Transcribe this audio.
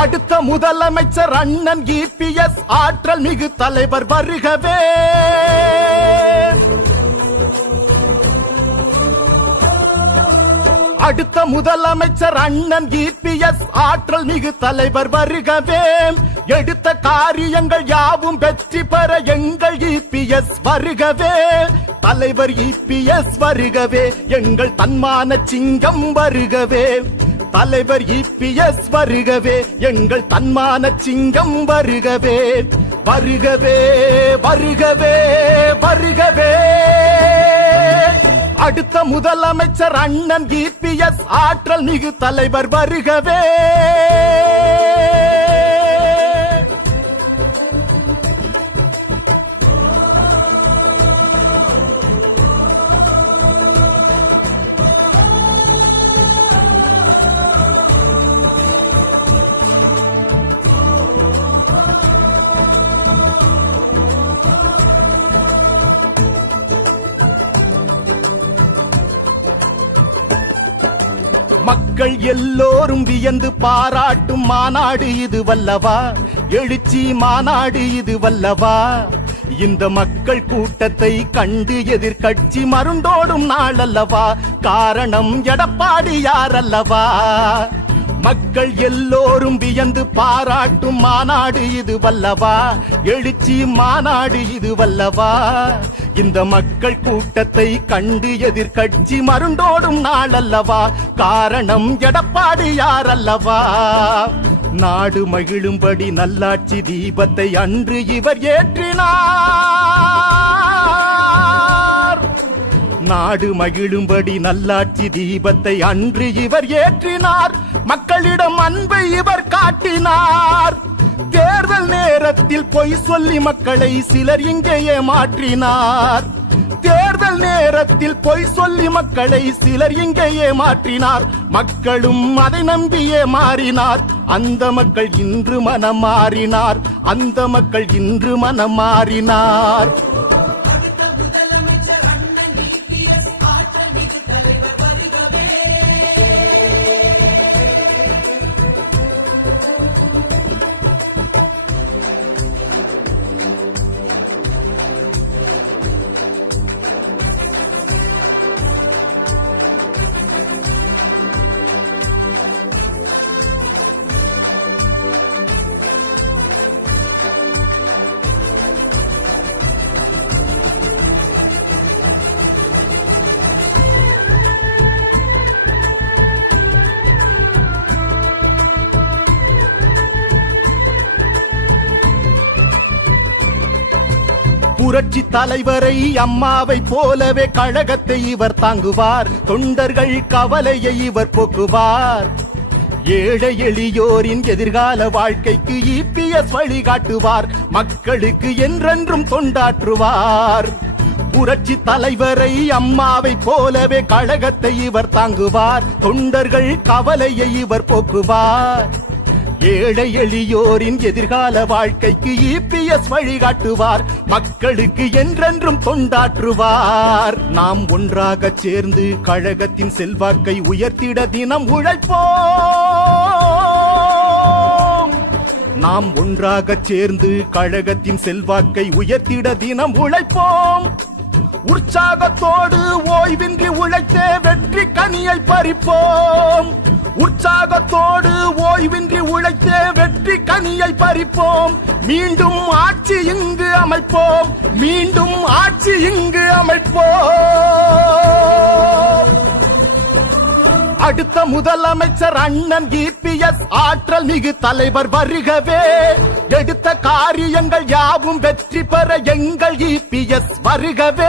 அடுத்த முதலமைச்சர் அண்ணன் EPS ஆற்றல் மிகு தலைவர் வருகவே. அடுத்த முதலமைச்சர் அண்ணன் EPS ஆற்றல் மிகு தலைவர் வருகவே. எடுத்த காரியங்கள் யாவும் வெற்றி பெற எங்கள் EPS வருகவே. தலைவர் EPS வருகவே, எங்கள் தன்மான சிங்கம் வருகவே. தலைவர் EPS வருகவே, எங்கள் தன்மான சிங்கம் வருகவே. வருகவே வருகவே வருகவே. அடுத்த முதலமைச்சர் அண்ணன் EPS ஆற்றல் மிகு தலைவர் வருகவே. மக்கள் எல்லோரும் வியந்து பாராட்டும் மாநாடு இது வல்லவா, எழுச்சி மாநாடு இது வல்லவா. இந்த மக்கள் கூட்டத்தை கண்டு எதிர்கட்சி மருண்டோடும் நாள் அல்லவா, காரணம் எடப்பாடியார் அல்லவா. மக்கள் எல்லோரும் வியந்து பாராட்டும் மாநாடு இது வல்லவா, எழுச்சி மாநாடு இது வல்லவா. இந்த மக்கள் கூட்டத்தை கண்டு எதிர்கட்சி மருண்டோடும் நாள் அல்லவா, காரணம் எடப்பாடியார் அல்லவா. நாடு மகிழும்படி நல்லாட்சி தீபத்தை அன்று இவர் ஏற்றினார். நாடு மகிழும்படி நல்லாட்சி தீபத்தை அன்று இவர் ஏற்றினார். மக்களிடம் அன்பை இவர் காட்டினார். தேர்தல் நேரத்தில் பொய் சொல்லி மக்களை சிலர் இங்கே ஏமாற்றினார். தேர்தல் நேரத்தில் பொய் சொல்லி மக்களை சிலர் இங்கே ஏமாற்றினார். மக்களும் அதை நம்பியே மாறினார். அந்த மக்கள் இன்று மனம் மாறினார். அந்த மக்கள் இன்று மனம் மாறினார். புரட்சி தலைவரை அம்மாவை போலவே கழகத்தை இவர் தாங்குவார். தொண்டர்கள் கவலையை இவர் போக்குவார். ஏழை எளியோரின் எதிர்கால வாழ்க்கைக்கு EPS வழிகாட்டுவார். மக்களுக்கு என்றென்றும் தொண்டாற்றுவார். புரட்சி தலைவரை அம்மாவை போலவே கழகத்தை இவர் தாங்குவார். தொண்டர்கள் கவலையை இவர் போக்குவார். ஏழை எளியோரின் எதிர்கால வாழ்க்கைக்கு EPS வழிகாட்டுவார். மக்களுக்கு என்றென்றும் தொண்டாற்றுவார். நாம் ஒன்றாக சேர்ந்து கழகத்தின் செல்வாக்கை உயர்த்திட தினம் உழைப்போம். நாம் ஒன்றாக சேர்ந்து கழகத்தின் செல்வாக்கை உயர்த்திட தினம் உழைப்போம். உற்சாகத்தோடு ஓய்வின்றி உழைத்தே வெற்றி கனியை பறிப்போம். உற்சாகத்தோடு ஓய்வின்றி உழைத்தே வெற்றி கனியை பறிப்போம். மீண்டும் ஆட்சி இங்கு அமைப்போம். மீண்டும் ஆட்சி இங்கு அமைப்போம். அடுத்த முதலமைச்சர் அண்ணன் EPS ஆற்றல் மிகு தலைவர் வருகவே. எடுத்த காரியங்கள் யாவும் வெற்றி பெற எங்கள் EPS வருகவே.